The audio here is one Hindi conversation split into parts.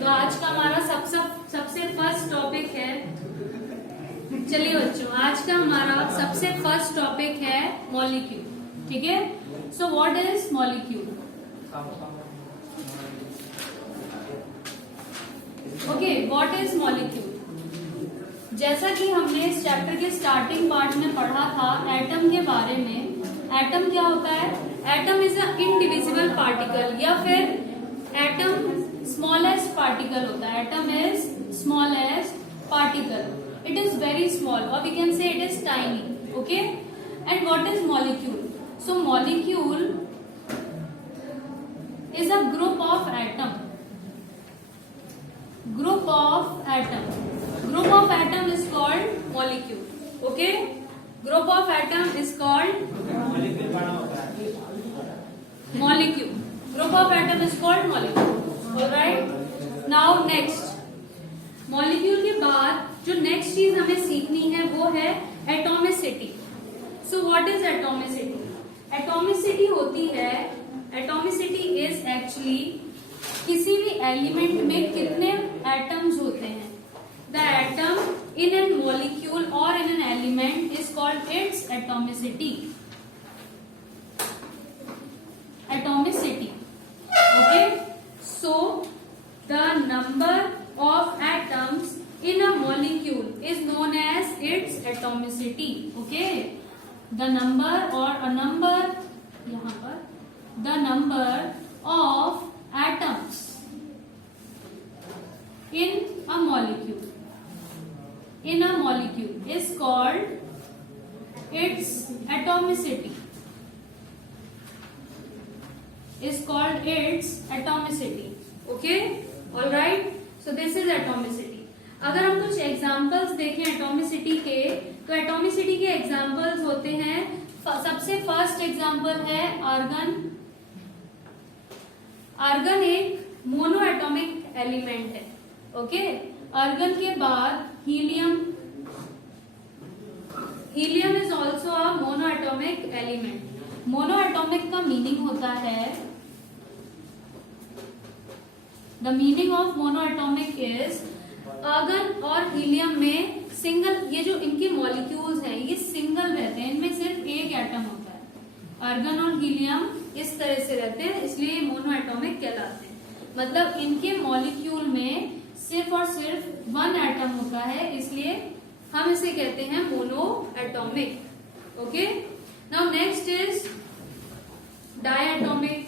तो आज का हमारा सबसे फर्स्ट टॉपिक है, चलिए बच्चों, आज का हमारा सबसे फर्स्ट टॉपिक है मॉलिक्यूल। ठीक है, so what is molecule? Okay, what is molecule? जैसा कि हमने इस चैप्टर के स्टार्टिंग पार्ट में पढ़ा था एटम के बारे में। एटम क्या होता है? Atom is a indivisible particle, या फिर एटम स्मॉलेस्ट पार्टिकल होता है। Atom is smallest particle, it is very small, और we can say it is tiny. Okay, and what is molecule? So molecule is a group of atom. Group of atom. Group of atom is called molecule. Okay? Group of atom is called molecule. Group of atom is called molecule. Alright? Now next. Molecule के बाद जो next चीज हमें सीखनी है वो है atomicity. So what is atomicity? Atomicity होती है, atomicity is actually किसी भी एलिमेंट में कितने एटम्स होते हैं। The atom in an molecule और in an element is called its atomicity. Atomicity, okay. So the number of atoms in a molecule is known as its atomicity. Okay, the number और अ नंबर, यहां पर the number of atoms in a molecule is called its atomicity. Okay, all right, so this is atomicity. अगर हम कुछ एग्जाम्पल्स देखें एटॉमिसिटी के, तो एटॉमिसिटी के एग्जाम्पल्स होते हैं, सबसे फर्स्ट एग्जाम्पल है आर्गन। आर्गन एक मोनो एटॉमिक एलिमेंट है। ओके, आर्गन के बाद helium. Helium is also a monoatomic element. Monoatomic का मीनिंग होता है, the meaning of monoatomic is argon और हीलियम में सिंगल, ये जो इनके मॉलिक्यूल्स हैं ये सिंगल रहते हैं, इनमें सिर्फ एक एटम होता है। आर्गन और हीलियम इस तरह से रहते हैं, इसलिए ये मोनो एटॉमिक कहलाते हैं। मतलब इनके मॉलिक्यूल में सिर्फ और सिर्फ वन एटम होता है, इसलिए हम इसे कहते हैं mono atomic. Okay, now next is diatomic.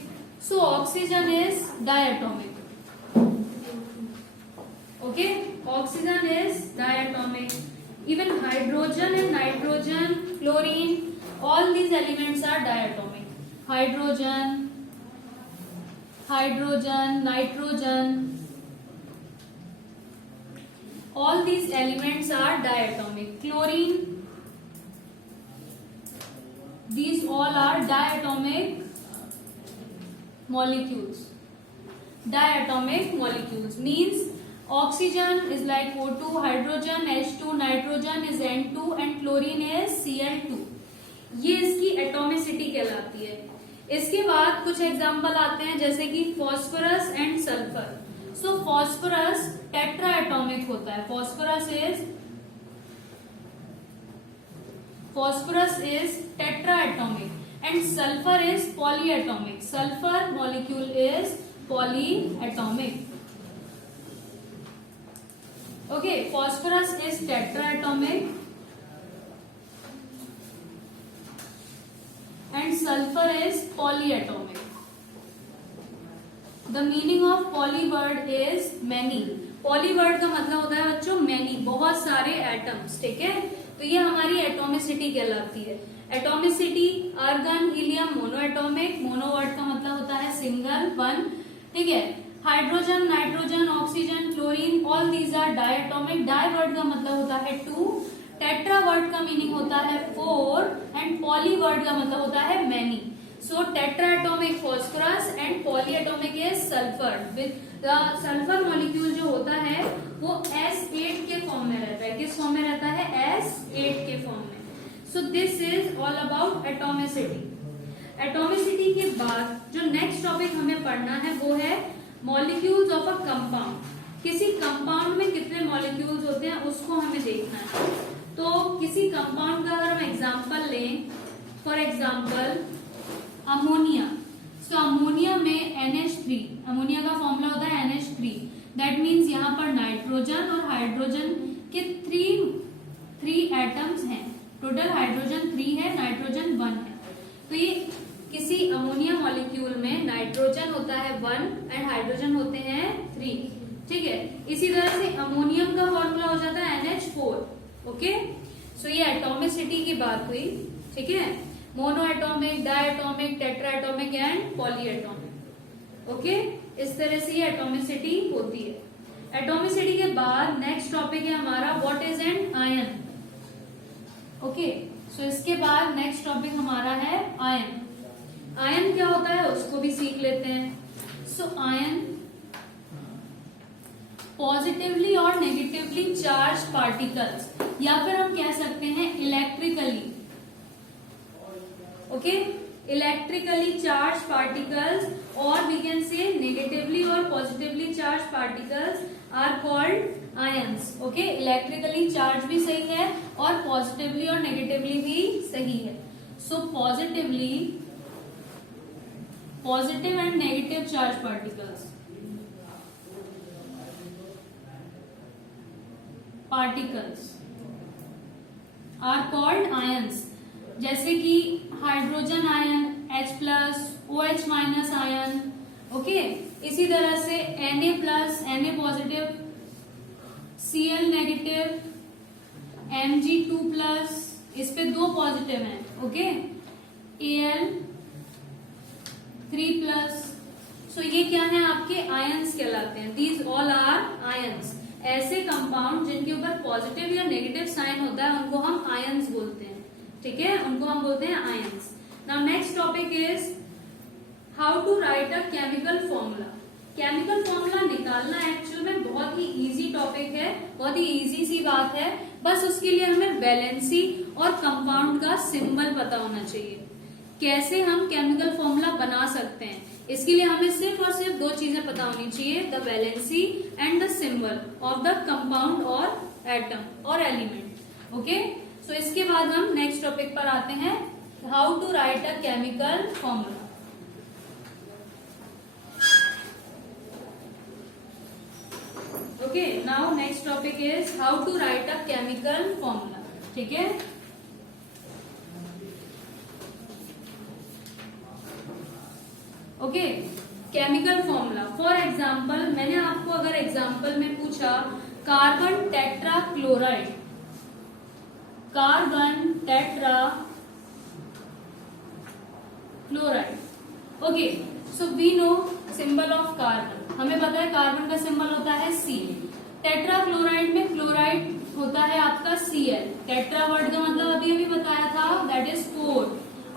So oxygen is diatomic. Okay, oxygen is diatomic. Even hydrogen and nitrogen, chlorine, all these elements are diatomic. Hydrogen, nitrogen, all these elements are diatomic. Chlorine, these all are diatomic molecules. Diatomic molecules means oxygen is like O2, hydrogen H2, nitrogen is N2 and chlorine is Cl2. ये इसकी एटॉमिसिटी कहलाती है। इसके बाद कुछ एग्जाम्पल आते हैं जैसे कि phosphorus and sulphur. So phosphorus tetra atomic होता है। Phosphorus is tetra atomic and sulphur is poly atomic. Sulphur molecule is poly atomic. Okay, phosphorus is tetra atomic and sulfur is polyatomic. The meaning of poly word is many. poly word का मतलब होता है बच्चों many, बहुत सारे atoms। ठीक है, तो ये हमारी एटॉमिसिटी कहलाती है। Atomicity argon, helium monoatomic. Mono word का मतलब होता है सिंगल, वन। ठीक है, hydrogen, nitrogen, oxygen, chlorine, all these are diatomic. Di word का मतलब होता है टू। टेट्रा वर्ड का मीनिंग होता है फोर एंड पॉली वर्ड का मतलब होता है many. So tetra atomic phosphorus and poly atomic is sulphur. Sulphur molecule जो होता है वो S8 के फॉर्म में रहता है। किस फॉर्म में रहता है? S8 के फॉर्म में। सो this is all about atomicity. Atomicity के बाद जो नेक्स्ट टॉपिक हमें पढ़ना है वो है मॉलिक्यूल्स ऑफ अ कंपाउंड। किसी कंपाउंड में कितने मॉलिक्यूल्स होते हैं उसको हमें देखना है। तो किसी कंपाउंड का अगर हम एग्जांपल लें, for example ammonia, so ammonia में NH3, अमोनिया का फॉर्मूला होता है NH3, दैट मीन्स यहाँ पर नाइट्रोजन और हाइड्रोजन के थ्री एटम्स हैं, टोटल हाइड्रोजन 3 है, नाइट्रोजन 1 है। तो ये किसी अमोनिया मॉलिक्यूल में नाइट्रोजन होता है 1 एंड हाइड्रोजन होते हैं 3, ठीक है। इसी तरह से अमोनियम का फॉर्मूला हो जाता है NH4, ओके। सो ये एटॉमिसिटी की बात हुई, ठीक है, mono atomic, diatomic, tetraatomic and polyatomic, okay. इस तरह से ये एटॉमिसिटी होती है। एटॉमिसिटी के बाद नेक्स्ट टॉपिक है हमारा what is an ion, okay. So इसके बाद नेक्स्ट टॉपिक हमारा है आयन। आयन क्या होता है उसको भी सीख लेते हैं। सो आयन पॉजिटिवली और नेगेटिवली चार्ज पार्टिकल्स, या फिर हम कह सकते हैं electrically, okay, electrically charge particles, और वी कैन से नेगेटिवली और positively charge particles are called ions, okay. Electrically charge भी सही है और पॉजिटिवली और नेगेटिवली भी सही है। So positive and negative charge particles are called ions, जैसे कि hydrogen ion H+, OH- ion, okay. इसी तरह से Na+, Na positive, Cl negative, Mg2+, इस पे 2 पॉजिटिव हैं, ओके, Al3+। सो ये क्या है, आपके आयंस कहलाते हैं। These all are ions. ऐसे कंपाउंड जिनके ऊपर पॉजिटिव या नेगेटिव साइन होता है उनको हम आयंस बोलते हैं, ठीक है, उनको हम बोलते हैं ions. Now next topic is how to write a chemical formula. Chemical formula निकालना एक्चुअल में बहुत ही इजी टॉपिक है, बहुत ही इजी सी बात है। बस उसके लिए हमें वैलेंसी और कंपाउंड का सिंबल पता होना चाहिए। कैसे हम केमिकल फॉर्मूला बना सकते हैं, इसके लिए हमें सिर्फ और सिर्फ 2 चीजें पता होनी चाहिए, the valency and the symbol of the compound और एटम और एलिमेंट, ओके। सो इसके बाद हम नेक्स्ट टॉपिक पर आते हैं, how to write a chemical formula. Okay, now next topic is how to write a chemical formula, ठीक है। Okay, chemical formula, for example मैंने आपको अगर एग्जाम्पल में पूछा carbon tetrachloride, carbon tetrachloride, okay. So we know symbol of carbon, हमें पता है कार्बन का सिंबल होता है C। टेट्रा क्लोराइड में क्लोराइड होता है आपका Cl। टेट्रा वर्ड का मतलब अभी बताया था, दैट इज 4,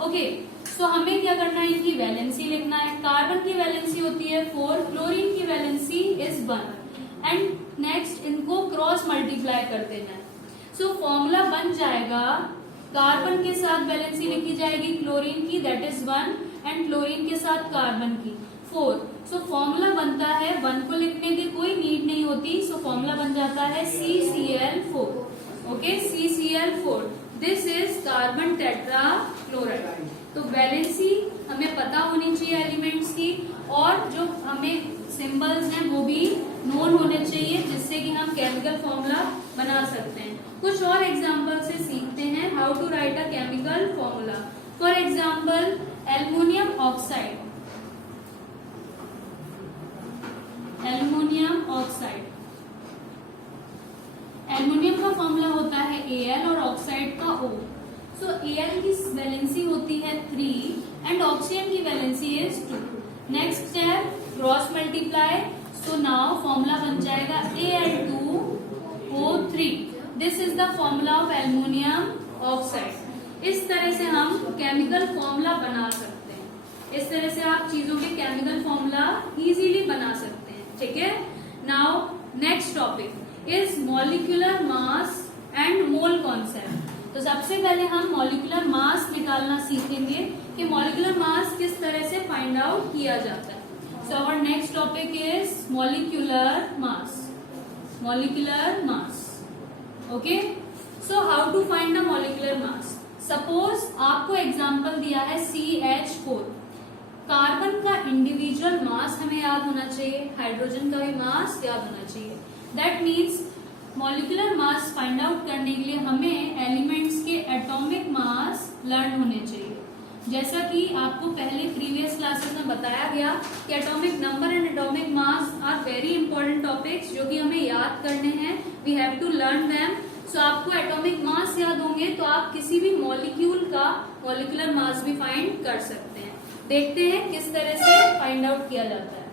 ओके। सो हमें क्या करना है, इनकी वैलेंसी लिखना है। कार्बन की वैलेंसी होती है 4, क्लोरीन की वैलेंसी इज 1 एंड नेक्स्ट इनको क्रॉस मल्टीप्लाई कर देना है। सो फॉर्मूला बन जाएगा, कार्बन के साथ वैलेंसी लिखी जाएगी क्लोरीन की, दैट इज 1 एंड क्लोरीन के साथ कार्बन की 4। सो फॉर्मूला बनता है, 1 को लिखने की कोई नीड नहीं होती। सो फॉर्मूला बन जाता है CCl4, okay, CCl4। This is carbon tetra chloride. तो वैलेंसी हमें पता होनी चाहिए एलिमेंट्स की, और जो हमें सिंबल्स हैं वो भी नोन होने चाहिए, जिससे कि हम केमिकल फॉर्मूला बना सकते हैं। कुछ और एग्जांपल से सीखते हैं how to write a chemical formula. For example aluminium oxide, aluminium oxide, aluminium का फॉर्मूला होता है Al और ऑक्साइड का O। सो Al की वैलेंसी होती है 3 एंड ऑक्सीजन की valency is 2। Next step cross multiply, so now formula बन जाएगा Al2O3। This is the formula of aluminium oxide. इस तरह से हम केमिकल फॉर्मूला बना सकते हैं। इस तरह से आप चीजों के केमिकल फॉर्मूला इजीली बना सकते हैं, ठीक है। Now next topic is molecular mass and mole concept. तो सबसे पहले हम मॉलिक्यूलर मास निकालना सीखेंगे कि मॉलिक्यूलर मास किस तरह से फाइंड आउट किया जाता है। So our next topic is molecular mass. molecular mass. Okay, so how to find the molecular mass? Suppose आपको एग्जांपल दिया है CH4. कार्बन का इंडिविजुअल मास हमें याद होना चाहिए, हाइड्रोजन का भी मास याद होना चाहिए. That means molecular mass find out करने के लिए हमें एलिमेंट्स के एटॉमिक मास लर्न होने चाहिए. जैसा कि आपको पहले प्रीवियस क्लासेस में बताया गया कि atomic number and atomic mass are very important topics जो कि हमें याद करने हैं. We have to learn them. So आपको एटॉमिक मास याद होंगे तो आप किसी भी मॉलिक्यूल का मॉलिक्यूलर मास भी फाइंड कर सकते हैं. देखते हैं किस तरह से फाइंड आउट किया जाता है.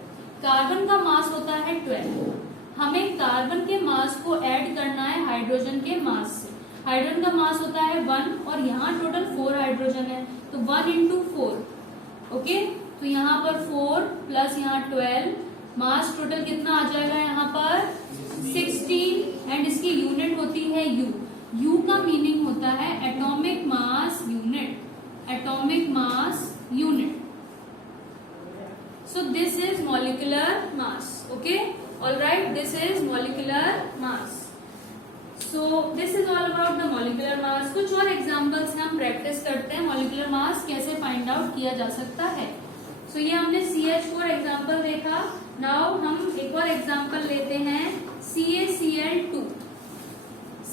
कार्बन का मास होता है 12. हमें कार्बन के मास को ऐड करना है हाइड्रोजन के मास से. हाइड्रोजन का मास होता है 1 और यहाँ टोटल 4 हाइड्रोजन है तो 1 into 4. ओके, तो यहाँ पर 4 प्लस यहाँ 12, मास टोटल कितना आ जाएगा यहाँ पर 16. एंड इसकी यूनिट होती है यू. यू का मीनिंग होता है atomic mass unit. Atomic mass unit. So this is molecular mass. Okay, alright, this is molecular mass. So this is all about the molecular mass. कुछ और एग्जांपल्स हम प्रैक्टिस करते हैं मॉलिक्यूलर मास कैसे फाइंड आउट किया जा सकता है. So ये हमने CH4 एग्जांपल देखा. नाउ हम एक और एग्जांपल लेते हैं CaCl2.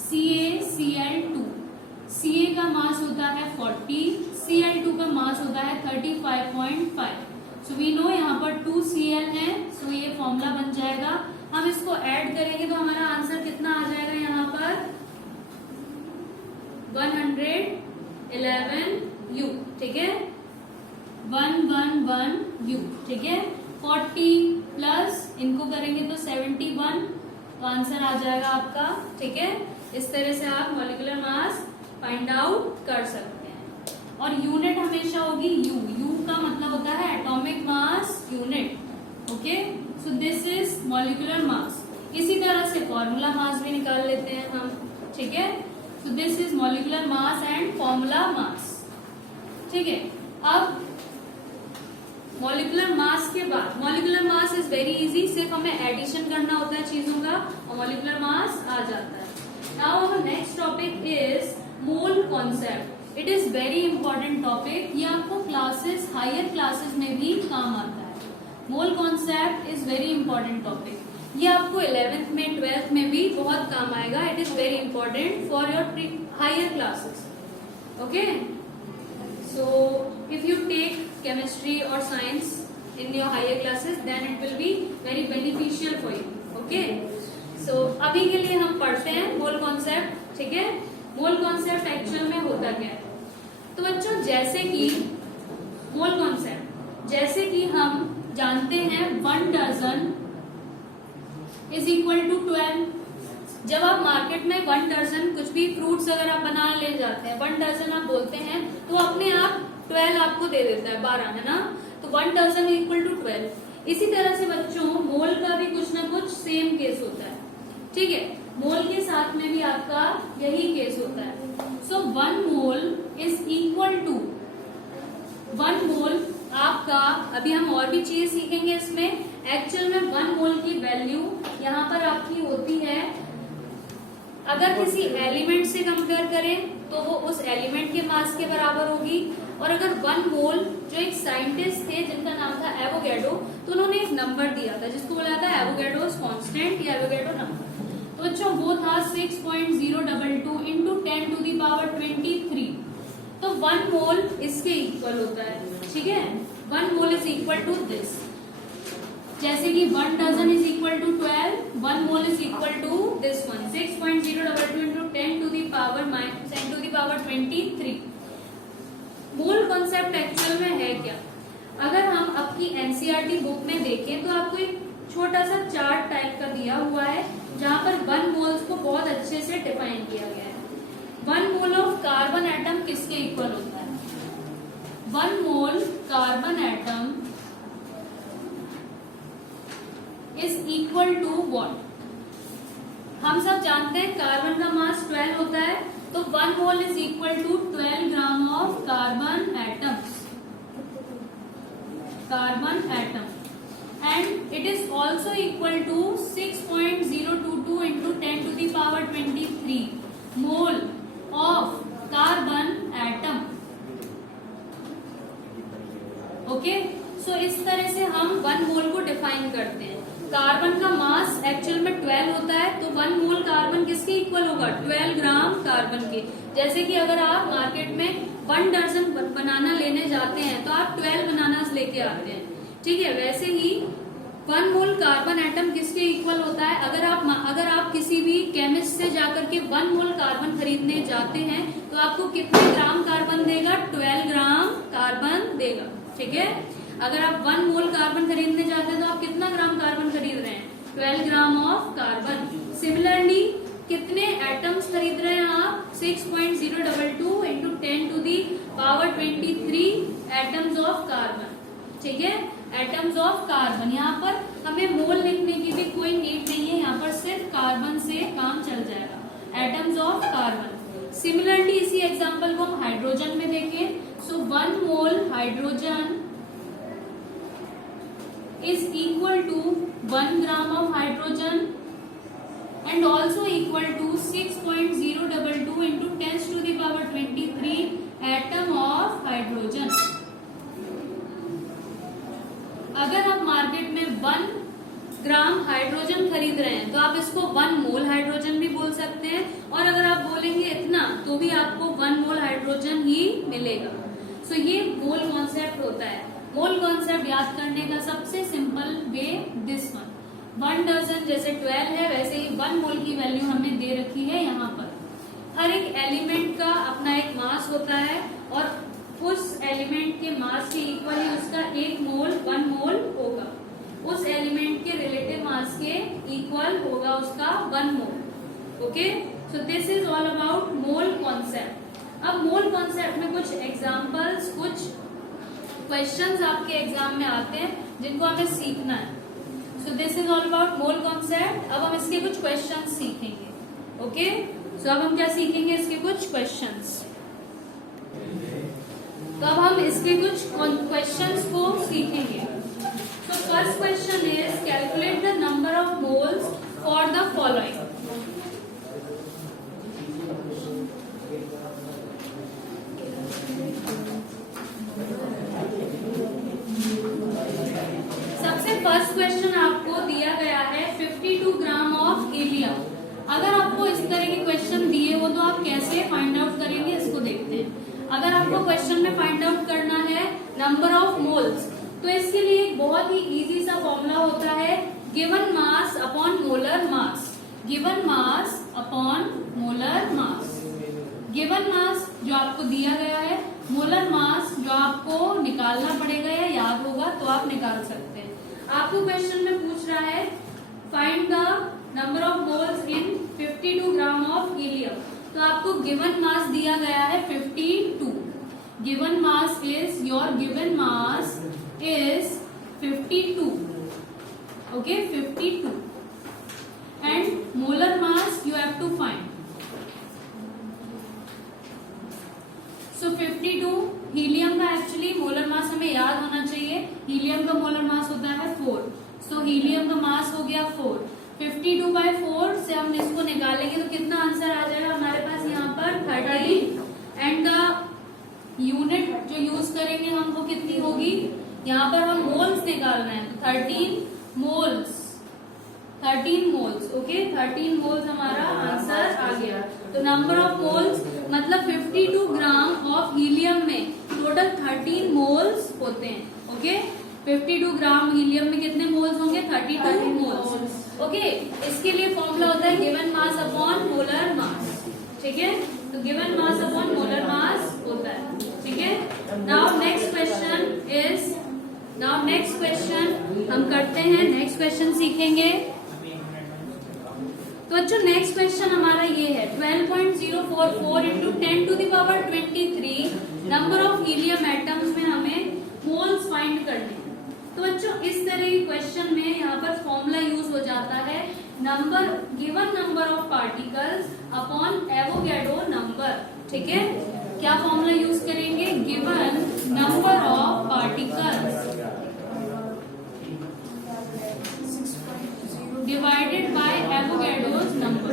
CaCl2. Ca का मास होता है 40, Cl2 का मास होता है 35.5. So we know यहाँ पर 2Cl है. So ये फॉर्मूला बन जाएगा. हम इसको ऐड करेंगे तो हमारा आंसर कितना आ जाएगा यहाँ पर 111U. ठीक है, 111U. ठीक है, 40 प्लस इनको करेंगे तो 71, तो आंसर आ जाएगा आपका. ठीक है, इस तरह से आप मॉलिक्यूलर मास फाइंड आउट कर सकते हैं. और यूनिट हमेशा होगी U. U का मतलब होता है atomic mass unit. Okay, so this is molecular मास. इसी तरह से फॉर्मूला मास भी निकाल लेते हैं हम. ठीक है, सो this is molecular mass and formula mass. ठीक है, अब मॉलिक्यूलर मास के बाद molecular mass is very easy. सिर्फ हमें एडिशन करना होता है चीजों का और मॉलिक्यूलर मास आ जाता है. Now our next topic is mole concept. It is very important topic. ये आपको क्लासेस हायर क्लासेस में भी काम आता है. Mole concept is very important topic. ये आपको 11th में 12th में भी बहुत काम आएगा. It is very important for your higher classes. Okay, so if you take chemistry और science in your higher classes then it will be very beneficial for you. Okay, so अभी के लिए हम पढ़ते हैं मोल कॉन्सेप्ट. ठीक है, मोल कॉन्सेप्ट एक्चुअल में होता क्या है. तो बच्चों जैसे कि मोल कॉन्सेप्ट जैसे कि हम जानते हैं 1 डजन इज इक्वल टू 12. जब आप मार्केट में 1 डजन कुछ भी फ्रूट्स अगर आप बना ले जाते हैं 1 डजन आप बोलते हैं तो अपने आप 12 आपको दे देता है, 12 है ना. तो 1 डजन इक्वल टू 12. इसी तरह से बच्चों मोल का भी कुछ ना कुछ सेम केस होता है. ठीक है, मोल के साथ में भी आपका यही केस होता है. सो 1 मोल इज इक्वल टू 1 मोल आपका. अभी हम और भी चीज सीखेंगे इसमें. एक्चुअल में 1 मोल की वैल्यू यहाँ पर आपकी होती है, अगर किसी एलिमेंट से कंपेयर करें तो वो उस एलिमेंट के मास के बराबर होगी. और अगर 1 मोल, जो एक साइंटिस्ट थे जिनका नाम था एवोगैड्रो, तो उन्होंने एक नंबर दिया था जिसको बोला था एवोगैड्रोस कांस्टेंट या एवोगैड्रो नंबर. तो बच्चों वो था 6.022 इंटू 10 टू द पावर 23. तो 1 मोल इसके इक्वल होता है. ठीक है, 1 mole is equal to this. जैसे कि 1 dozen is equal to 12, 1 mole is equal to this one 6.022 into 10 to the power 23. Mole concept actual में है क्या. अगर हम आपकी एनसीईआरटी बुक में देखें तो आपको एक छोटा सा चार्ट टाइप का दिया हुआ है जहां पर 1 मोल्स को बहुत अच्छे से डिफाइन किया गया है. 1 मोल ऑफ कार्बन एटम किसके इक्वल होता है. 1 mole carbon atom is equal to what. हम सब जानते हैं कार्बन का मास 12 होता है, तो 1 mole is equal to 12 gram of carbon atom. and it is also equal to 6.022 into 10 to the power 23 mole of carbon atom. Okay, so इस तरह से हम 1 मोल को डिफाइन करते हैं। कार्बन का मास एक्चुअल में 12 होता है, तो 1 मोल कार्बन किसके इक्वल होगा? 12 ग्राम कार्बन के। जैसे कि अगर आप मार्केट में 1 दर्जन बनाना लेने जाते हैं तो आप 12 बनानास लेके आते हैं, ठीक है। वैसे ही 1 मोल कार्बन एटम किसके इक्वल होता है? अगर आप किसी भी केमिस्ट से जाकर के 1 मोल कार्बन खरीदने जाते हैं तो आपको कितने ग्राम कार्बन देगा? 12 ग्राम कार्बन देगा, ठीक है। अगर आप 1 मोल कार्बन खरीदने जाते हैं तो आप कितना ग्राम कार्बन खरीद रहे हैं? 12 ग्राम ऑफ कार्बन। सिमिलरली कितने एटम्स खरीद रहे हैं आप? 6.022 into 10 to the power 23 atoms of carbon, ठीक है। एटम्स ऑफ कार्बन, यहाँ पर हमें मोल लिखने की भी कोई नीड नहीं है, यहाँ पर सिर्फ कार्बन से काम चल जाएगा। Atoms of carbon. सिमिलरली इसी एग्जांपल को हम हाइड्रोजन में देखें। सो 1 मोल hydrogen is equal to 1 gram of hydrogen and also equal to 6.022 into 10 to the power 23 atom of hydrogen. अगर आप मार्केट में 1 ग्राम हाइड्रोजन खरीद रहे हैं तो आप इसको 1 मोल हाइड्रोजन भी बोल सकते हैं, और अगर आप बोलेंगे इतना तो भी आपको 1 मोल हाइड्रोजन ही मिलेगा। सो ये मोल कॉन्सेप्ट होता है। मोल कॉन्सेप्ट याद करने का सबसे simple way this one. 1 dozen जैसे 12 है, वैसे ही 1 मोल की वैल्यू हमें दे रखी है यहाँ पर। हर एक एलिमेंट का अपना एक मास होता है और उस एलिमेंट के मास के इक्वल ही उसका 1 मोल होगा। उस एलिमेंट के रिलेटिव मास के इक्वल होगा उसका 1 mole. Okay, so this is all about mole concept. अब मोल कॉन्सेप्ट में कुछ एग्जाम्पल्स, कुछ क्वेश्चंस आपके एग्जाम में आते हैं जिनको हमें सीखना है। सो this is all about mole concept. अब हम इसके कुछ क्वेश्चंस सीखेंगे। ओके, सो अब हम क्या सीखेंगे? इसके कुछ क्वेश्चंस। तो अब हम इसके कुछ क्वेश्चंस को सीखेंगे। So first question is calculate the number of moles for the following. First question आपको दिया गया है 52 ग्राम ऑफ हीलियम। अगर आपको इस तरह के क्वेश्चन दिए हो तो आप कैसे फाइंड आउट करेंगे, इसको देखते हैं। अगर आपको क्वेश्चन में फाइंड आउट करना है नंबर ऑफ मोल्स, तो इसके लिए एक बहुत ही इजी सा फॉर्मूला होता है, गिवन मास अपॉन मोलर मास। गिवन मास अपॉन मोलर मास। गिवन मास जो आपको दिया गया है, मोलर मास जो आपको निकालना पड़ेगा या याद होगा तो आप निकाल सकते हैं। आपको क्वेश्चन में पूछ रहा है find the number of moles in 52 gram of helium, तो आपको गिवन मास दिया गया है 52। Given mass is your given mass is 52, okay, 52 and molar mass you have to find. So 52 helium का एक्चुअली मोलर मास हमें याद होना चाहिए। हीलियम का मोलर मास होता है 4, सो हीलियम का मास हो गया 4। 52/4 से हम इसको निकालेंगे तो कितना आंसर आ जाएगा हमारे पास यहाँ पर? 13। एंड द यूनिट जो यूज करेंगे हम वो कितनी होगी? यहाँ पर हम मोल्स निकाल रहे हैं, 13 मोल्स। 13 मोल्स, ओके, 13 मोल्स हमारा आंसर आ गया। तो नंबर ऑफ मोल्स मतलब 52 ग्राम ऑफ हीलियम में टोटल 13 मोल्स होते हैं। ओके, 52 ग्राम हीलियम में कितने मोल्स होंगे? 32 मोल्स। ओके, इसके लिए फॉर्मूला होता है गिवन मास अपॉन मोलर मास, ठीक है। तो गिवन मास अपॉन मोलर मास होता है, ठीक है। नाउ नेक्स्ट क्वेश्चन हम करते हैं। नेक्स्ट क्वेश्चन सीखेंगे। तो अच्छा, नेक्स्ट क्वेश्चन हमारा ये है 12.044 into 10 to the power 23 number of helium atoms में हमें मोल्स फाइंड करने। तो बच्चों इस तरह के क्वेश्चन में यहाँ पर फॉर्मूला यूज हो जाता है given number of particles upon Avogadro number, ठीक है। क्या फॉर्मूला यूज करेंगे? Given number of particles divided by Avogadro's number.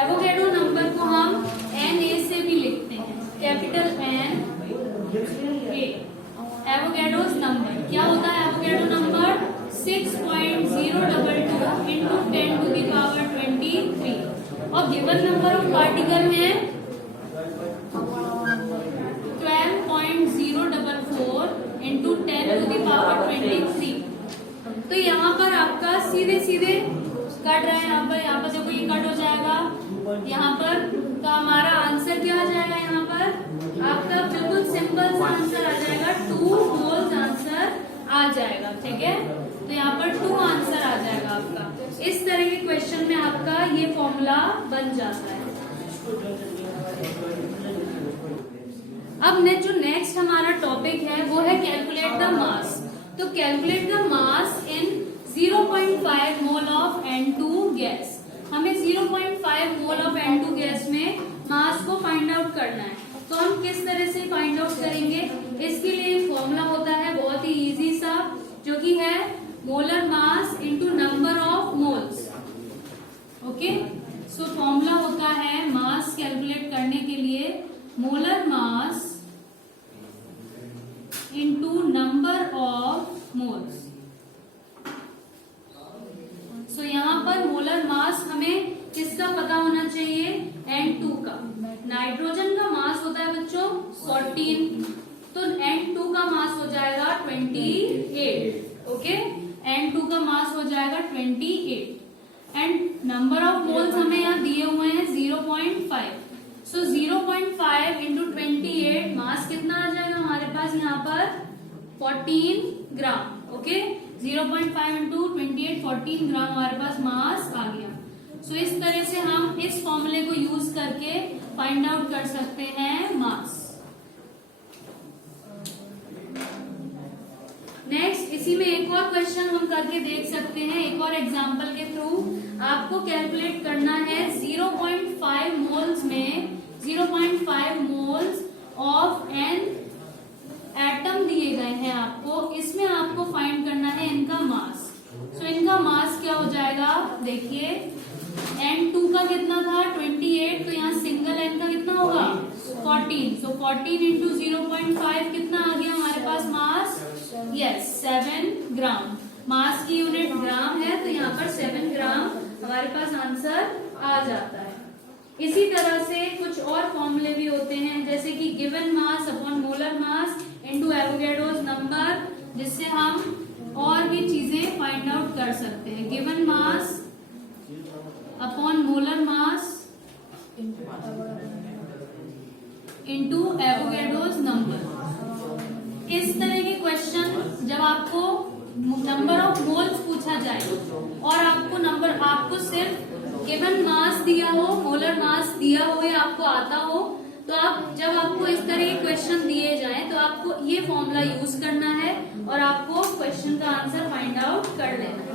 Avogadro number को हम Na से भी लिखते हैं, capital N A। Avogadro's number क्या होता है? Avogadro number 6.022 into 10 to the power 23 और गिवन नंबर ऑफ पार्टिकल है 12.044 इंटू 10 टू द पावर 23। तो यहाँ पर आपका सीधे सीधे कट रहा है, यहाँ पर देखो ये कट हो जाएगा यहाँ पर, तो हमारा आंसर क्या आ जाएगा? यहाँ पर आपका बिल्कुल सिंपल सा आंसर आ जाएगा, 2 मोल्स आंसर आ जाएगा। ठीक है, तो यहाँ पर 2 आंसर आ जाएगा आपका। इस तरह के क्वेश्चन में आपका ये फॉर्मूला बन जाता है। अब जो नेक्स्ट हमारा टॉपिक है वो है कैलकुलेट द मास। तो calculate the mass in 0.5 mole of N2 gas. हमें 0.5 मोल ऑफ N2 गैस में मास को फाइंड आउट करना है। तो हम किस तरह से फाइंड आउट करेंगे? इसके लिए एक फॉर्मूला होता है बहुत ही इजी सा, जो कि है molar mass into number of moles. Okay, so formula होता है मास कैलकुलेट करने के लिए molar mass into number of moles. So यहाँ पर मोलर मास हमें किसका पता होना चाहिए? N2 का। नाइट्रोजन का मास होता है बच्चों 14, तो N2 का मास हो जाएगा 28। ओके, N2 का मास हो जाएगा 28 एंड नंबर ऑफ मोल्स हमें यहाँ दिए हुए हैं 0.5। सो 0.5 इंटू 28 मास कितना आ जाएगा हमारे पास यहाँ पर? 14 ग्राम। ओके, 0.5 इंटू 28 14 ग्राम हमारे पास मास आ गया। सो इस तरह से हम इस फॉर्मूले को यूज करके फाइंड आउट कर सकते हैं मास। नेक्स्ट, इसी में एक और क्वेश्चन हम करके देख सकते हैं, एक और एग्जांपल के थ्रू। आपको कैलकुलेट करना है 0.5 मोल्स में 0.5 मोल्स ऑफ एन एटम दिए गए हैं आपको, इसमें आपको फाइंड करना है इनका मास। सो इनका मास क्या हो जाएगा? देखिए N2 का कितना था 28, तो यहाँ सिंगल N का कितना होगा 14। सो 14 इंटू 0.5 कितना आ गया हमारे पास मास? यस, 7 ग्राम। मास की यूनिट ग्राम है, तो यहाँ पर 7 ग्राम हमारे पास आंसर आ जाता है। इसी तरह से कुछ और फॉर्मूले भी होते हैं, जैसे कि given mass upon molar mass into Avogadro's number, जिससे हम और भी चीजें फाइंड आउट कर सकते हैं। Given mass upon molar mass into Avogadro's number. इस तरह के क्वेश्चन जब आपको नंबर ऑफ मोल्स पूछा जाए और आपको सिर्फ गिवन मास दिया हो, मोलर मास दिया हो या आपको आता हो, तो जब आपको इस तरह के क्वेश्चन दिए जाएं तो आपको ये फॉर्मूला यूज करना है और आपको क्वेश्चन का आंसर फाइंड आउट कर लेना है।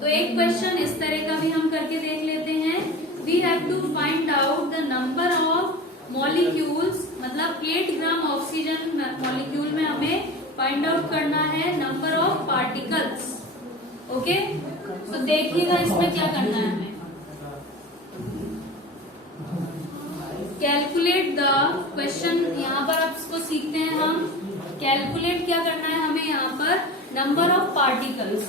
तो एक क्वेश्चन इस तरह का भी हम करके देख लेते हैं। We have to find out the number of molecules, मतलब 8 ग्राम ऑक्सीजन मॉलिक्यूल में हमें फाइंड आउट करना है नंबर ऑफ पार्टिकल्स। ओके, तो देखिएगा इसमें क्या करना है हमें। कैलकुलेट द क्वेश्चन, यहाँ पर आप इसको सीखते हैं हम। कैलकुलेट क्या करना है हमें यहाँ पर? Number of particles.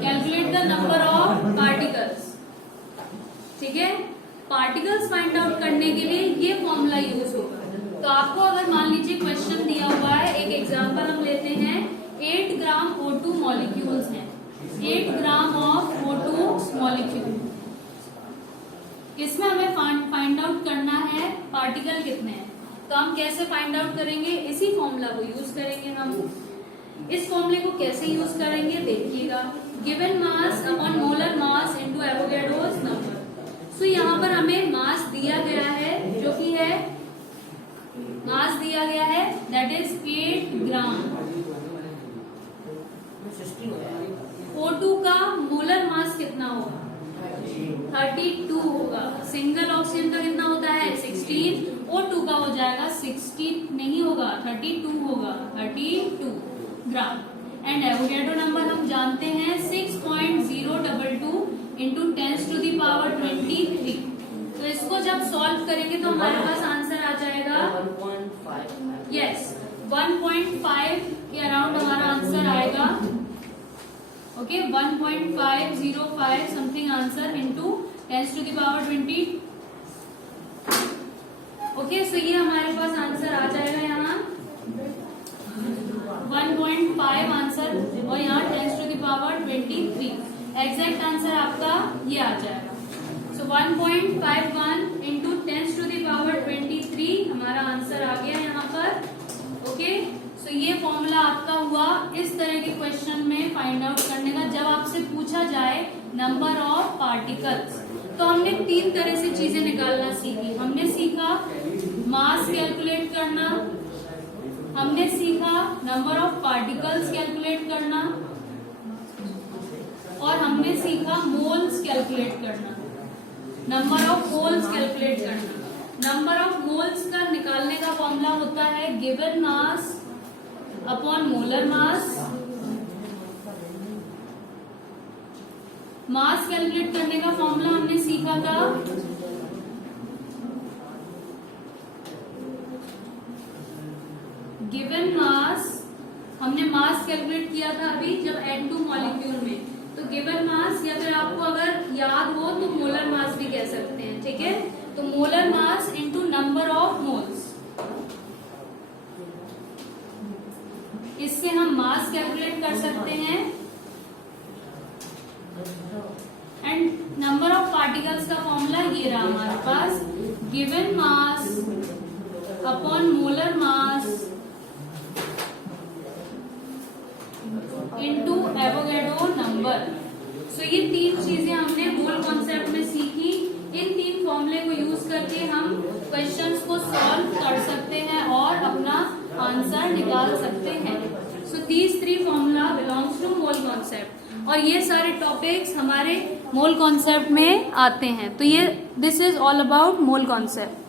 Calculate the number of particles. ठीक है, पार्टिकल्स फाइंड आउट करने के लिए ये फॉर्मूला यूज होगा। तो आपको अगर मान लीजिए क्वेश्चन दिया हुआ है, एक एग्जांपल हम लेते हैं, 8 ग्राम O2 मॉलिक्यूल्स हैं, 8 ग्राम ऑफ O2 मॉलिक्यूल। इसमें हमें फाइंड आउट करना है पार्टिकल कितने हैं। तो हम कैसे फाइंड आउट करेंगे? इसी फॉर्मूला को यूज करेंगे हम। इस फॉर्मूले को कैसे यूज करेंगे देखिएगा। Given mass upon molar mass into Avogadro's number. So यहाँ पर हमें मास दिया गया है, जो कि है मास दिया गया है दैट इज 8 ग्राम। O2 का मोलर मास कितना होगा? 32 होगा। सिंगल ऑक्सीजन का कितना होता है? 16। O2 का हो जाएगा 16 नहीं होगा, 32 होगा, 32। ग्राम। एंड एवोगैड्रो नंबर हम जानते हैं 6.022 इंटू 10⁻23। तो इसको जब सॉल्व करेंगे तो हमारे पास आंसर आ जाएगा 1.5। यस 1.5 के अराउंड हमारा आंसर आएगा। Okay 1.505 something answer into 10⁻20। Okay so ये हमारे पास आंसर आ जाएगा यहाँ 1.5 आंसर और यहाँ 10⁻23। एग्जैक्ट आंसर आपका ये आ जाएगा। सो 1.51 इंटू 10⁻23 हमारा आंसर आ गया यहाँ पर। ओके सो ये फॉर्मूला आपका हुआ इस तरह के क्वेश्चन में फाइंड आउट करने का। जब आपसे पूछा जाए नंबर ऑफ पार्टिकल्स, तो हमने 3 तरह से चीजें निकालना सीखी। हमने सीखा मास कैलकुलेट करना, हमने सीखा नंबर ऑफ पार्टिकल्स कैलकुलेट करना, और हमने सीखा मोल्स कैलकुलेट करना, नंबर ऑफ मोल्स कैलकुलेट करना। नंबर ऑफ मोल्स का निकालने का फॉर्मूला होता है गिवन मास अपॉन मोलर मास। मास कैलकुलेट करने का फॉर्मूला हमने सीखा था गिवन मास। हमने मास कैलकुलेट किया था अभी जब N2 मॉलिक्यूल में, तो गिवन मास, या फिर आपको अगर याद हो तो मोलर मास भी कह सकते हैं। ठीक है, तो molar mass into number of moles, इससे हम मास कैलकुलेट कर सकते हैं। एंड नंबर ऑफ पार्टिकल्स का फॉर्मूला ये रहा हमारे पास given mass upon molar mass into Avogadro number. So ये 3 चीजें हमने मोल कॉन्सेप्ट में सीखी। इन 3 फॉर्मूले को यूज करके हम क्वेश्चंस को सॉल्व कर सकते हैं और अपना आंसर निकाल सकते हैं। So these 3 formula belongs to mole concept, और ये सारे टॉपिक्स हमारे मोल कॉन्सेप्ट में आते हैं। तो ये this is all about mole concept.